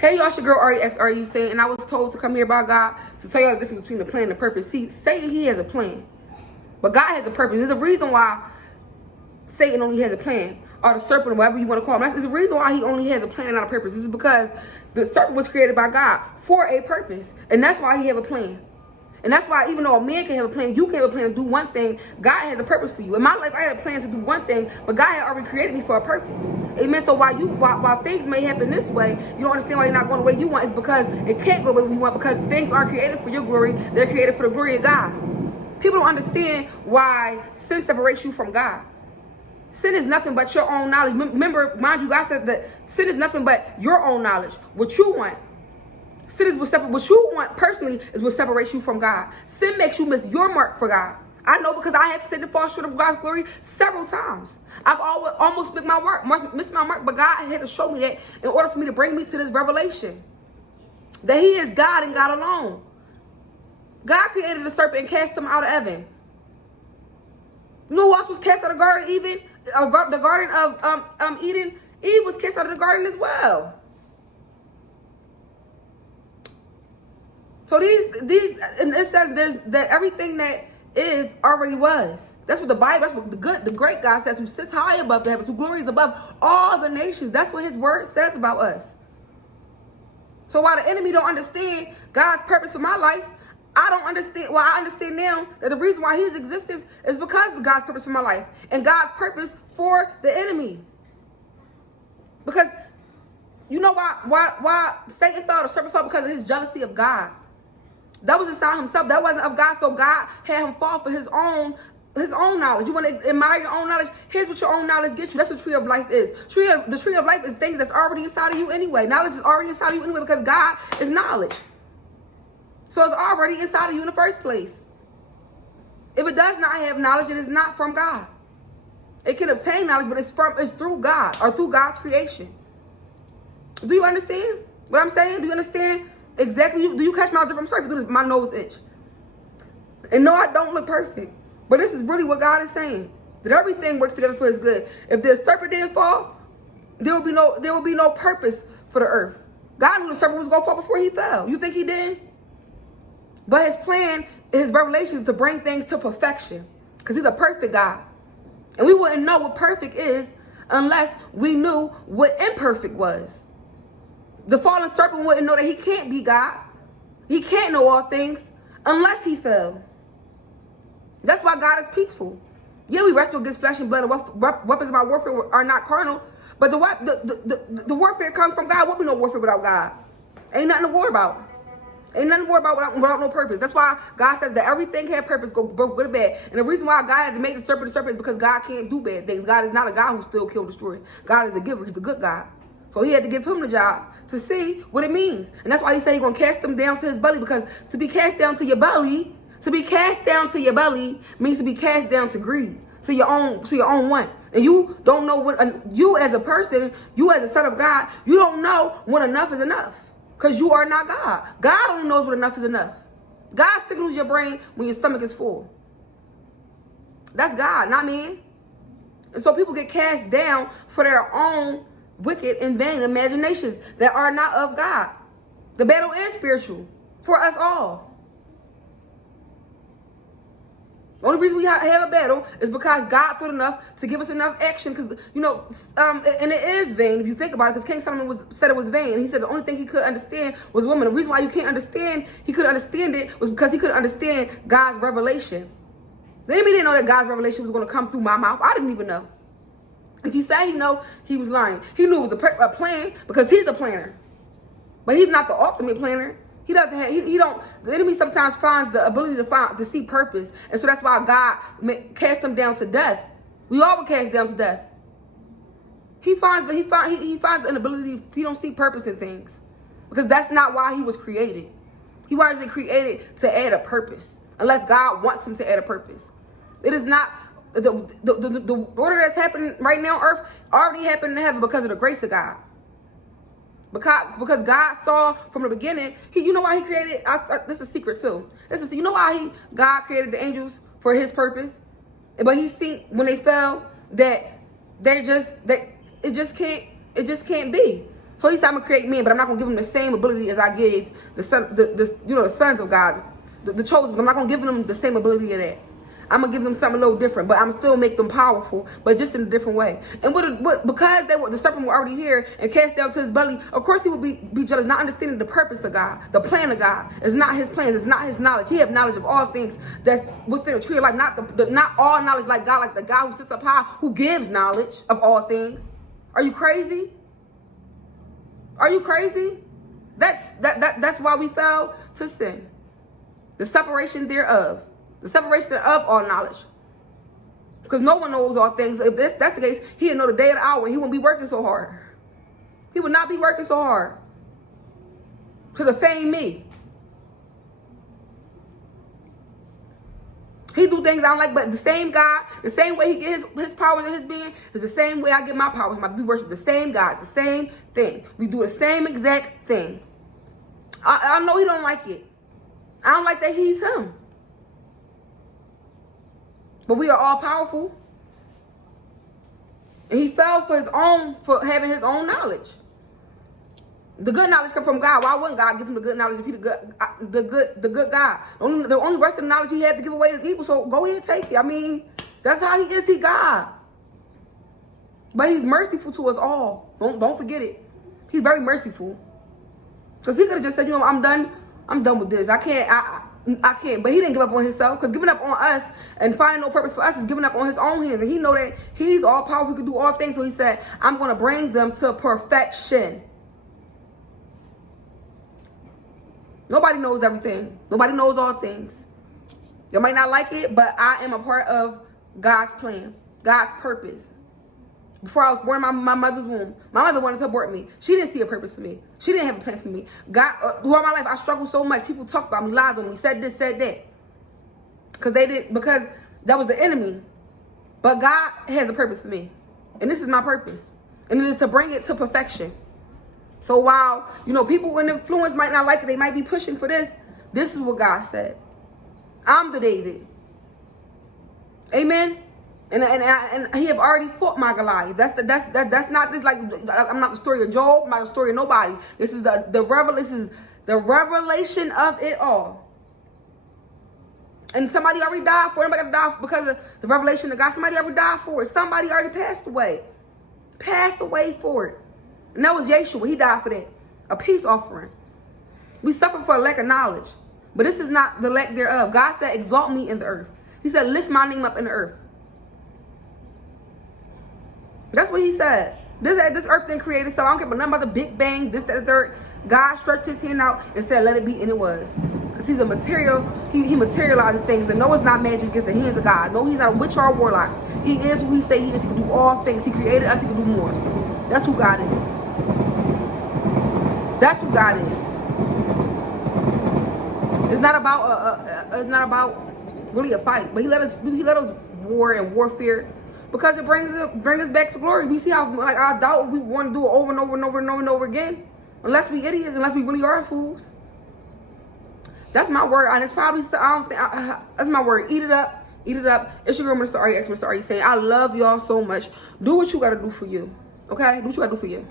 Hey, y'all, it's your girl Usain, and I was told to come here by God to tell y'all the difference between the plan and the purpose. See, Satan, he has a plan, but God has a purpose. There's a reason why Satan only has a plan, or the serpent, whatever you want to call him. There's a reason why he only has a plan and not a purpose. This is because the serpent was created by God for a purpose, and that's why he have a plan. And that's why even though a man can have a plan, you can have a plan to do one thing, God has a purpose for you. In my life, I had a plan to do one thing, but God had already created me for a purpose. Amen. So while things may happen this way, you don't understand why you're not going the way you want. It's because it can't go the way you want, because things aren't created for your glory. They're created for the glory of God. People don't understand why sin separates you from God. Sin is nothing but your own knowledge. Remember, mind you, God said that sin is nothing but your own knowledge. What you want. Sin is what you want personally is what separates you from God. Sin makes you miss your mark for God. I know, because I have sinned and fall short of God's glory several times. I've almost missed my mark, but God had to show me that in order for me to bring me to this revelation. That he is God and God alone. God created the serpent and cast him out of heaven. You know who else was cast out of the Garden of Eden? The Garden of Eden? Eve was cast out of the garden as well. So these, and it says that everything that is already was. That's what the Bible, that's what the great God says, who sits high above the heavens, who glories above all the nations. That's what his word says about us. So while the enemy don't understand God's purpose for my life, I don't understand. Well, I understand now that the reason why his existence is because of God's purpose for my life and God's purpose for the enemy. Because you know why Satan fell, the serpent fell? Because of his jealousy of God. That was inside himself. That wasn't of God. So God had him fall for his own knowledge. You want to admire your own knowledge? Here's what your own knowledge gets you. That's what the tree of life is. The tree of life is things that's already inside of you anyway. Knowledge is already inside of you anyway, because God is knowledge. So it's already inside of you in the first place. If it does not have knowledge, it is not from God. It can obtain knowledge, but it's through God, or through God's creation. Do you understand what I'm saying? Do you understand exactly? Do you catch my drift? I'm sorry for my nose itch. And no, I don't look perfect. But this is really what God is saying. That everything works together for his good. If the serpent didn't fall, there will be no purpose for the earth. God knew the serpent was going to fall before he fell. You think he did? But his plan, his revelation is to bring things to perfection. Because he's a perfect God. And we wouldn't know what perfect is unless we knew what imperfect was. The fallen serpent wouldn't know that he can't be God. He can't know all things unless he fell. That's why God is peaceful. Yeah, we wrestle against flesh and blood. Weapons of our warfare are not carnal. But the warfare comes from God. What be no warfare without God? Ain't nothing to worry about. Ain't nothing to worry about without no purpose. That's why God says that everything had purpose, go good or bad. And the reason why God had to make the serpent is because God can't do bad things. God is not a God who still kill, destroy. God is a giver. He's a good God. So he had to give him the job to see what it means. And that's why he said he's going to cast them down to his belly, because to be cast down to your belly, means to be cast down to greed, to your own want. And you don't know you as a person, you as a son of God, you don't know when enough is enough. Because you are not God. God only knows when enough is enough. God signals your brain when your stomach is full. That's God, not me. And so people get cast down for their own wicked and vain imaginations that are not of God. The battle is spiritual for us all. The only reason we have a battle is because God thought enough to give us enough action. Because, and it is vain if you think about it. Because King Solomon said it was vain. And he said the only thing he could understand was woman. The reason why he couldn't understand it was because he couldn't understand God's revelation. The enemy didn't know that God's revelation was going to come through my mouth. I didn't even know. If he said he know, he was lying. He knew it was a plan because he's a planner. But he's not the ultimate planner. He doesn't have, he don't, the enemy sometimes finds the ability to see purpose. And so that's why God cast him down to death. We all were cast down to death. He finds the inability, he don't see purpose in things. Because that's not why he was created. He wasn't created to add a purpose. Unless God wants him to add a purpose. It is not, the order that's happening right now on earth already happened in heaven because of the grace of God. Because God saw from the beginning, you know why he created, this is a secret too. You know why God created the angels for his purpose? But he seen when they fell that it just can't be. So he said, I'm gonna create men, but I'm not gonna give them the same ability as I gave the sons of God, the chosen. I'm not gonna give them the same ability of that. I'm gonna give them something a little different, but I'm still make them powerful, but just in a different way. And because the serpent were already here and cast down to his belly, of course he would be jealous, not understanding the purpose of God, the plan of God. It's not his plans, it's not his knowledge. He have knowledge of all things that's within the tree of life, not all knowledge like God, like the God who sits up high, who gives knowledge of all things. Are you crazy? Are you crazy? That's why we fell to sin. The separation thereof. The separation of all knowledge. Because no one knows all things. If that's the case, he'd know the day and the hour. He wouldn't be working so hard. He would not be working so hard to defame me. He do things I don't like, but the same God, the same way he get his powers and his being, is the same way I get my powers. We worship the same God, the same thing. We do the same exact thing. I know he don't like it. I don't like that he's him. But we are all powerful. And he fell for having his own knowledge. The good knowledge comes from God. Why wouldn't God give him the good knowledge if he's the good God? The only rest of the knowledge he had to give away is evil. So go ahead and take it. I mean, that's how he is. He God. But he's merciful to us all. Don't forget it. He's very merciful. Because he could have just said, I'm done with this. I can't. But he didn't give up on himself, because giving up on us and finding no purpose for us is giving up on his own hands. And he know that he's all powerful, he can do all things. So he said, I'm going to bring them to perfection. Nobody knows everything. Nobody knows all things. You might not like it, but I am a part of God's plan, God's purpose. Before I was born in my mother's womb, my mother wanted to abort me. She didn't see a purpose for me. She didn't have a plan for me. God, throughout my life, I struggled so much. People talked about me, lied on me, said this, said that. Because that was the enemy. But God has a purpose for me. And this is my purpose. And it is to bring it to perfection. So while, people in influence might not like it, they might be pushing for this. This is what God said. I'm the David. Amen. And he have already fought my Goliath. That's not this, like, I'm not the story of Job. I'm not the story of nobody. This is the revelation of it all. And somebody already died for it. Nobody got to die because of the revelation of God. Somebody already died for it. Somebody already passed away. Passed away for it. And that was Yeshua. He died for that. A peace offering. We suffer for a lack of knowledge. But this is not the lack thereof. God said, exalt me in the earth. He said, lift my name up in the earth. That's what he said. This earth didn't create it, so I don't care about nothing about the Big Bang, this, that, the third. God stretched his hand out and said, let it be, and it was. Because he's a material, he materializes things. And no, it's not magic, it's the hands of God. No, he's not a witch or a warlock. He is who he say he is. He can do all things. He created us, he can do more. That's who God is. That's who God is. It's not about really a fight, but he let us war and warfare. Because it brings us back to glory. We see how, like, I doubt we want to do it over and over and over and over and over again. Unless we idiots, unless we really are fools. That's my word. And it's probably, that's my word. Eat it up. Eat it up. It's your girl, Mr. Ari, Mr. Ari, saying, I love y'all so much. Do what you got to do for you. Okay? Do what you got to do for you.